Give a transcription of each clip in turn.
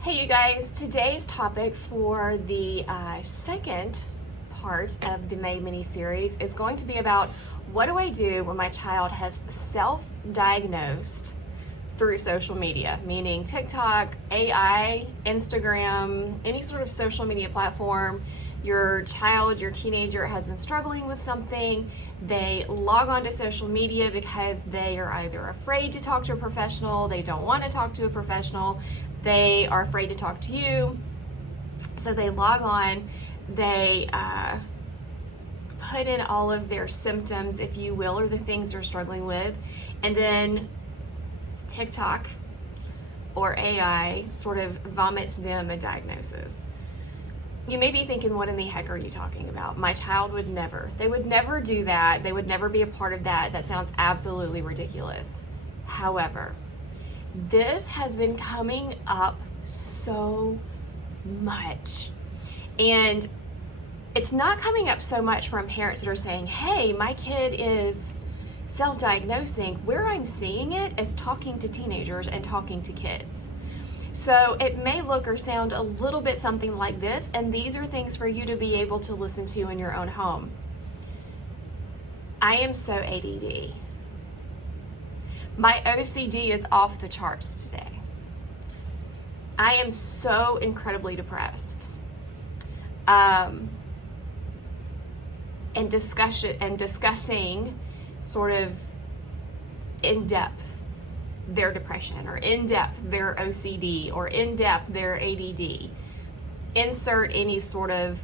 Hey, you guys, today's topic for the second part of the May mini series is going to be about what do I do when my child has self-diagnosed through social media, meaning TikTok, AI, Instagram, any sort of social media platform. Your child, your teenager has been struggling with something. They log on to social media because they are either afraid to talk to a professional, they don't want to talk to a professional, they are afraid to talk to you. So they log on, they put in all of their symptoms, if you will, or the things they're struggling with, and then TikTok or AI sort of vomits them a diagnosis. You may be thinking, what in the heck are you talking about? My child would never. They would never do that. They would never be a part of that. That sounds absolutely ridiculous. However, this has been coming up so much. And it's not coming up so much from parents that are saying, hey, my kid is self-diagnosing. Where I'm seeing it is talking to teenagers and talking to kids. So it may look or sound a little bit something like this, and these are things for you to be able to listen to in your own home. I am so ADD. My OCD is off the charts today. I am so incredibly depressed. And discussing sort of in depth their depression, or in depth their OCD, or in depth their ADD. Insert any sort of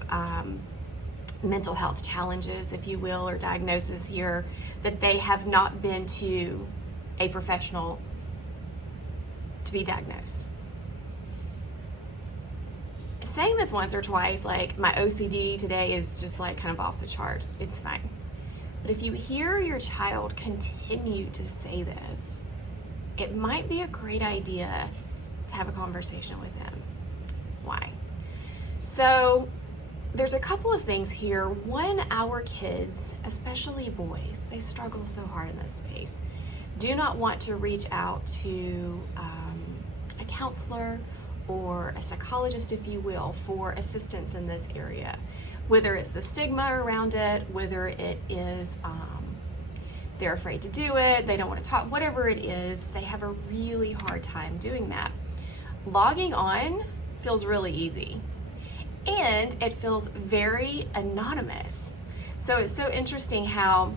mental health challenges, if you will, or diagnosis here that they have not been to a professional to be diagnosed. Saying this once or twice, like my OCD today is just like kind of off the charts, it's fine. But if you hear your child continue to say this, it might be a great idea to have a conversation with them. Why? So there's a couple of things here. One, our kids, especially boys, they struggle so hard in this space, do not want to reach out to a counselor or a psychologist, if you will, for assistance in this area. Whether it's the stigma around it, whether it is they're afraid to do it, they don't want to talk, whatever it is, they have a really hard time doing that. Logging on feels really easy, and it feels very anonymous. So it's so interesting how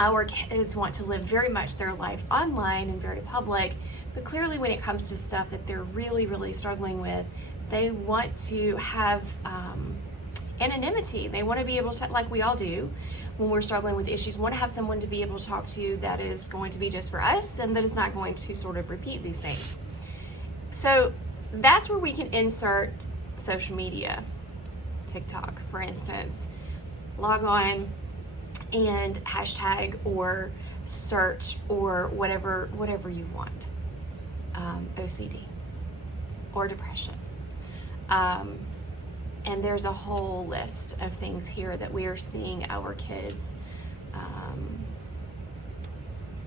our kids want to live very much their life online and very public, but clearly when it comes to stuff that they're really, really struggling with, they want to have anonymity. They want to be able to, like we all do when we're struggling with issues, want to have someone to be able to talk to that is going to be just for us and that is not going to sort of repeat these things. So that's where we can insert social media. TikTok, for instance, log on and hashtag or search or whatever you want, OCD or depression. And there's a whole list of things here that we are seeing our kids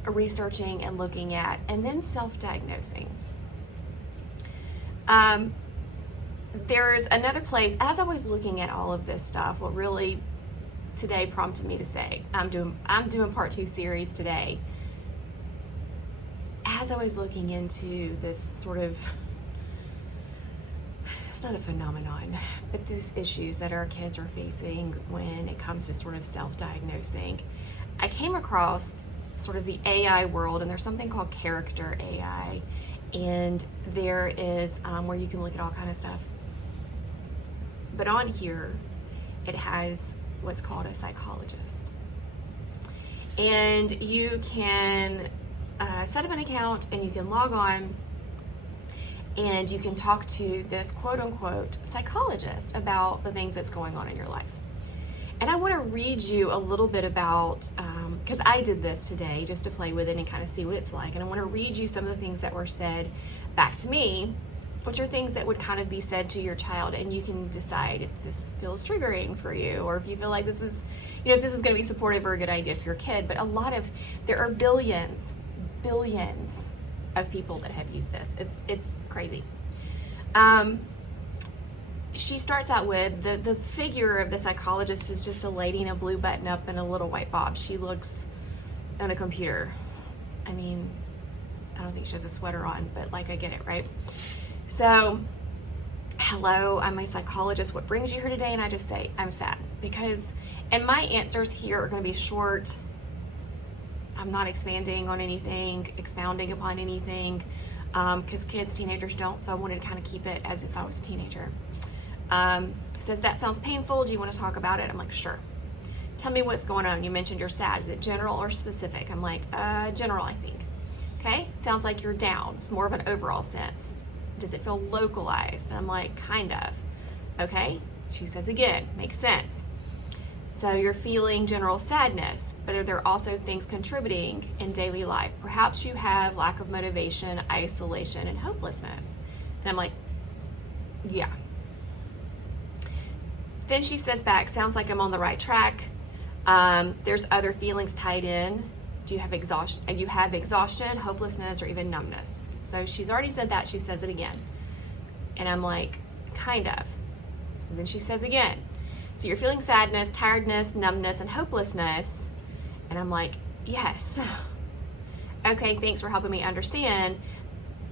researching and looking at, and then self-diagnosing. There's another place, as I was looking at all of this stuff, what really today prompted me to say, I'm doing part 2 series today. As I was looking into this sort of, it's not a phenomenon, but these issues that our kids are facing when it comes to sort of self-diagnosing, I came across sort of the AI world, and there's something called character AI, and there is where you can look at all kind of stuff. But on here, it has what's called a psychologist. And you can set up an account and you can log on and you can talk to this quote unquote psychologist about the things that's going on in your life. And I want to read you a little bit about, because I did this today just to play with it and kind of see what it's like. And I want to read you some of the things that were said back to me, which are things that would kind of be said to your child, and you can decide if this feels triggering for you, or if you feel like this is, if this is going to be supportive or a good idea for your kid. But there are billions of people that have used this. It's crazy. She starts out with the figure of the psychologist is just a lady in a blue button up and a little white bob. She looks on a computer. I mean, I don't think she has a sweater on, but like, I get it, right? So, hello, I'm a psychologist. What brings you here today? And I just say, I'm sad. And my answers here are going to be short. I'm not expanding on anything, expounding upon anything, because kids, teenagers don't, so I wanted to kind of keep it as if I was a teenager. Says, that sounds painful. Do you want to talk about it? I'm like, sure. Tell me what's going on. You mentioned you're sad. Is it general or specific? I'm like, general, I think. Okay, sounds like you're down. It's more of an overall sense. Does it feel localized? And I'm like, kind of. Okay, she says again, makes sense. So you're feeling general sadness, but are there also things contributing in daily life? Perhaps you have lack of motivation, isolation, and hopelessness. And I'm like, yeah. Then she says back, sounds like I'm on the right track. There's other feelings tied in. Do you have exhaustion, hopelessness, or even numbness? So she's already said that. She says it again. And I'm like, kind of. So then she says again. So you're feeling sadness, tiredness, numbness, and hopelessness. And I'm like, yes. Okay, thanks for helping me understand.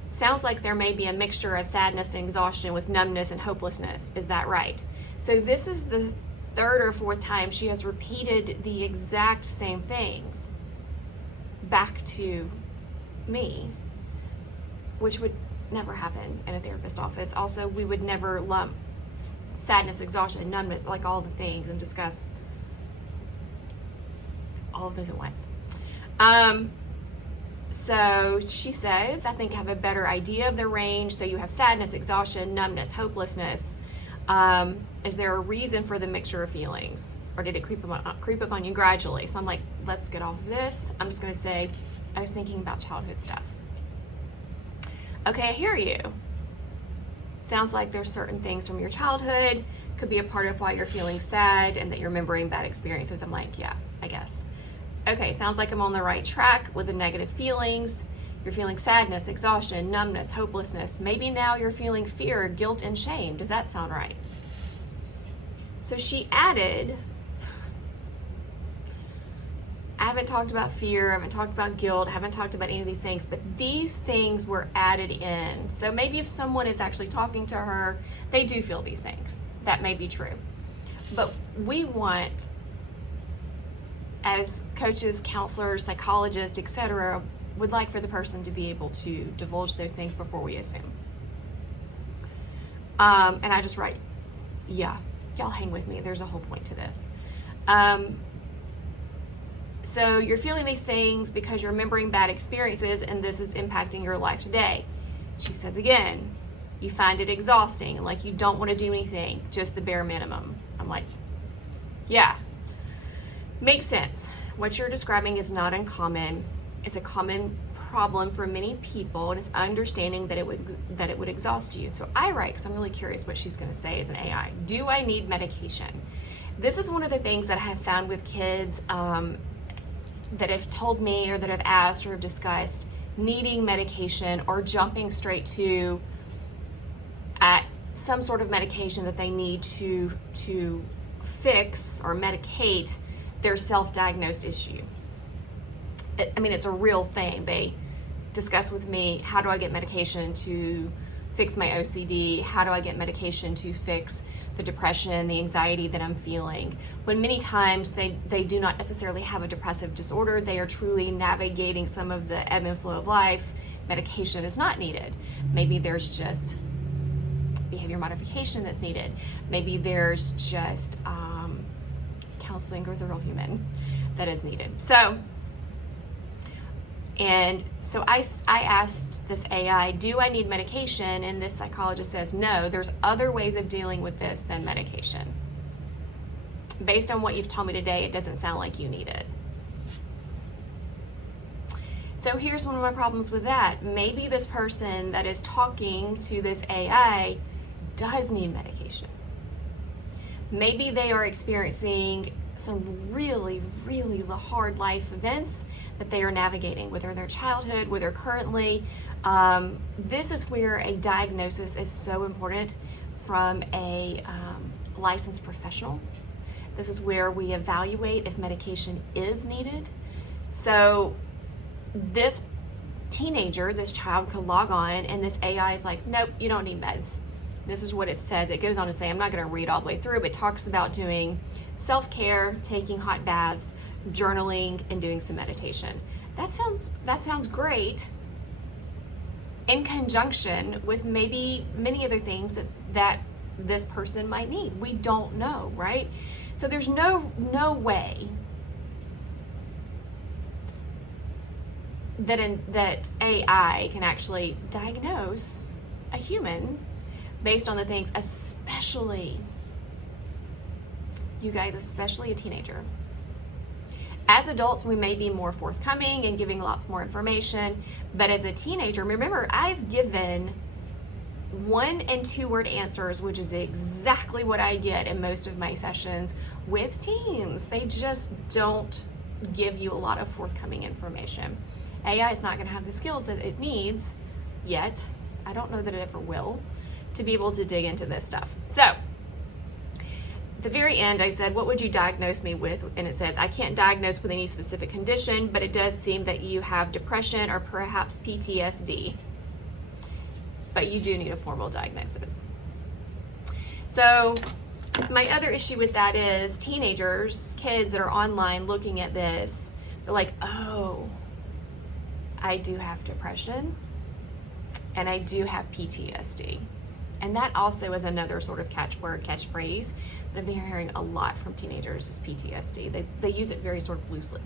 Sounds like there may be a mixture of sadness and exhaustion with numbness and hopelessness. Is that right? So this is the third or fourth time she has repeated the exact same things back to me, which would never happen in a therapist office. Also, we would never lump sadness, exhaustion, numbness, like all the things, and discuss all of those at once. So she says, I think I have a better idea of the range. So you have sadness, exhaustion, numbness, hopelessness. Is there a reason for the mixture of feelings? Or did it creep up on you gradually? So I'm like, let's get off of this. I'm just gonna say, I was thinking about childhood stuff. Okay, I hear you. Sounds like there's certain things from your childhood, could be a part of why you're feeling sad and that you're remembering bad experiences. I'm like, yeah, I guess. Okay, sounds like I'm on the right track with the negative feelings. You're feeling sadness, exhaustion, numbness, hopelessness. Maybe now you're feeling fear, guilt, and shame. Does that sound right? So she added, I haven't talked about fear, I haven't talked about guilt, I haven't talked about any of these things, but these things were added in. So maybe if someone is actually talking to her, they do feel these things. That may be true. But we want, as coaches, counselors, psychologists, etc., would like for the person to be able to divulge those things before we assume. And I just write, yeah, y'all hang with me. There's a whole point to this. So you're feeling these things because you're remembering bad experiences and this is impacting your life today. She says again, you find it exhausting, like you don't want to do anything, just the bare minimum. I'm like, yeah, makes sense. What you're describing is not uncommon. It's a common problem for many people, and it's understanding that it would exhaust you. So I write, because I'm really curious what she's going to say as an AI. Do I need medication? This is one of the things that I have found with kids that have told me or that have asked or have discussed needing medication or jumping straight to at some sort of medication that they need to fix or medicate their self-diagnosed issue. I mean, it's a real thing. They discuss with me, how do I get medication to fix my OCD? How do I get medication to fix the depression, the anxiety that I'm feeling? When many times they do not necessarily have a depressive disorder, they are truly navigating some of the ebb and flow of life. Medication is not needed. Maybe there's just behavior modification that's needed. Maybe there's just counseling with a real human that is needed. So I asked this AI, do I need medication? And this psychologist says, no, there's other ways of dealing with this than medication. Based on what you've told me today, it doesn't sound like you need it. So here's one of my problems with that. Maybe this person that is talking to this AI does need medication. Maybe they are experiencing some really, really hard life events that they are navigating, whether in their childhood, whether currently. This is where a diagnosis is so important from a licensed professional. This is where we evaluate if medication is needed. So this teenager, this child could log on and this AI is like, nope, you don't need meds. This is what it says. It goes on to say, I'm not going to read all the way through, but it talks about doing self-care, taking hot baths, journaling, and doing some meditation. That sounds great in conjunction with maybe many other things that this person might need. We don't know, right? So there's no way that AI can actually diagnose a human based on the things, especially, you guys, especially a teenager. As adults, we may be more forthcoming and giving lots more information, but as a teenager, remember, I've given 1- and 2-word answers, which is exactly what I get in most of my sessions with teens. They just don't give you a lot of forthcoming information. AI is not going to have the skills that it needs yet. I don't know that it ever will, to be able to dig into this stuff. So at the very end, I said, what would you diagnose me with? And it says, I can't diagnose with any specific condition, but it does seem that you have depression or perhaps PTSD. But you do need a formal diagnosis. So my other issue with that is teenagers, kids that are online looking at this, they're like, oh, I do have depression and I do have PTSD. And that also is another sort of catchphrase that I've been hearing a lot from teenagers is PTSD. They use it very sort of loosely.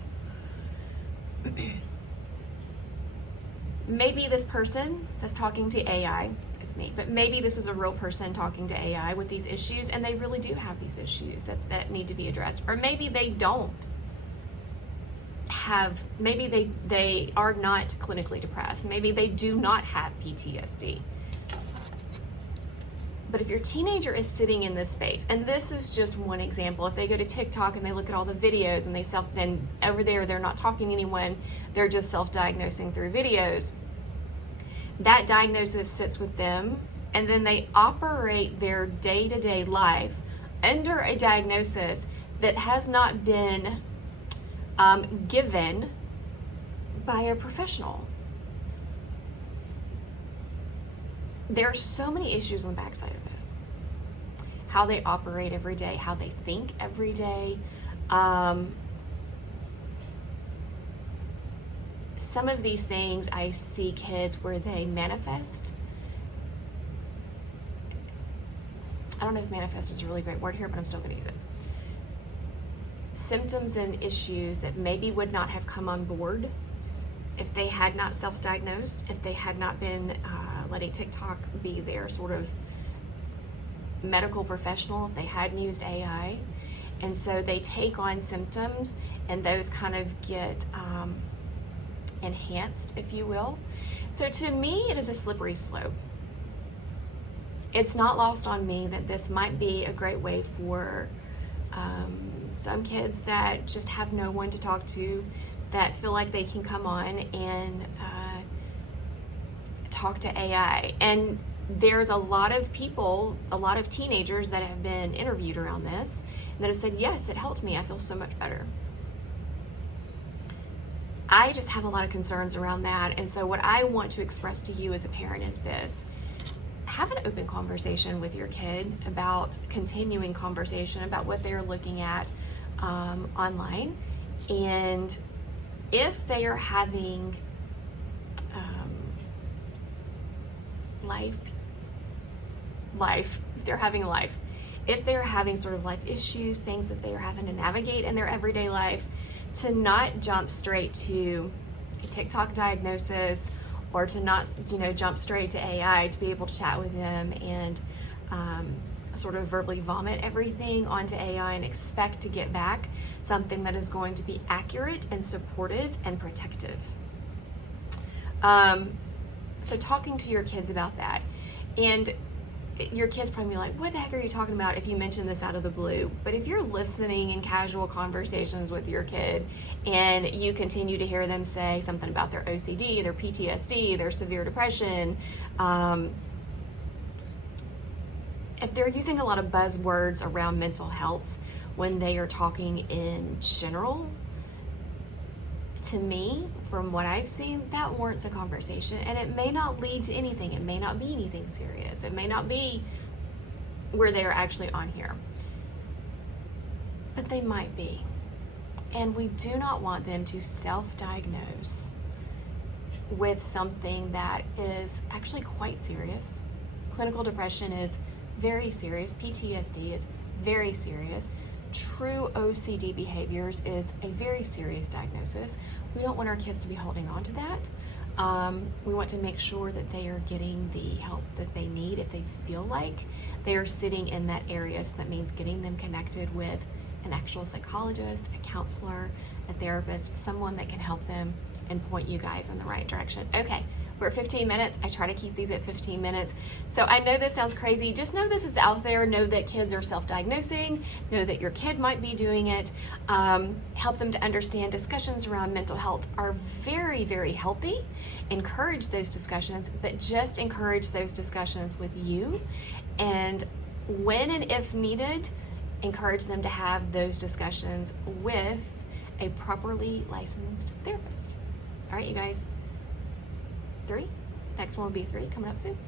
Maybe this person that's talking to AI, it's me, but maybe this is a real person talking to AI with these issues and they really do have these issues that need to be addressed. Or maybe they don't have, maybe they are not clinically depressed. Maybe they do not have PTSD. But if your teenager is sitting in this space, and this is just one example, if they go to TikTok and they look at all the videos and then over there they're not talking to anyone, they're just self-diagnosing through videos, that diagnosis sits with them, and then they operate their day-to-day life under a diagnosis that has not been given by a professional. There are so many issues on the backside of this. How they operate every day, how they think every day. Some of these things I see kids where they manifest. I don't know if manifest is a really great word here, but I'm still going to use it. Symptoms and issues that maybe would not have come on board if they had not self-diagnosed, if they had not been letting TikTok be their sort of medical professional, if they hadn't used AI. And so they take on symptoms and those kind of get enhanced, if you will. So to me, it is a slippery slope. It's not lost on me that this might be a great way for some kids that just have no one to talk to, that feel like they can come on and talk to AI. And there's a lot of people, a lot of teenagers that have been interviewed around this that have said, yes, it helped me. I feel so much better. I just have a lot of concerns around that. And so what I want to express to you as a parent is this: have an open conversation with your kid about continuing conversation about what they're looking at online. And if they are having if they're having sort of life issues, things that they are having to navigate in their everyday life, to not jump straight to a TikTok diagnosis, or to not, jump straight to AI, to be able to chat with them and sort of verbally vomit everything onto AI and expect to get back something that is going to be accurate and supportive and protective. So talking to your kids about that. And your kids probably be like, what the heck are you talking about if you mention this out of the blue? But if you're listening in casual conversations with your kid and you continue to hear them say something about their OCD, their PTSD, their severe depression, if they're using a lot of buzzwords around mental health when they are talking in general, to me, from what I've seen, that warrants a conversation, and it may not lead to anything. It may not be anything serious. It may not be where they are actually on here, but they might be. And we do not want them to self-diagnose with something that is actually quite serious. Clinical depression is very serious. PTSD is very serious. True OCD behaviors is a very serious diagnosis. We don't want our kids to be holding on to that. We want to make sure that they are getting the help that they need if they feel like they are sitting in that area. So that means getting them connected with an actual psychologist, a counselor, a therapist, someone that can help them and point you guys in the right direction. Okay, we're at 15 minutes. I try to keep these at 15 minutes. So I know this sounds crazy. Just know this is out there. Know that kids are self-diagnosing. Know that your kid might be doing it. Help them to understand discussions around mental health are very, very healthy. Encourage those discussions, but just encourage those discussions with you. And when and if needed, encourage them to have those discussions with a properly licensed therapist. All right, you guys. 3. Next one will be 3 coming up soon.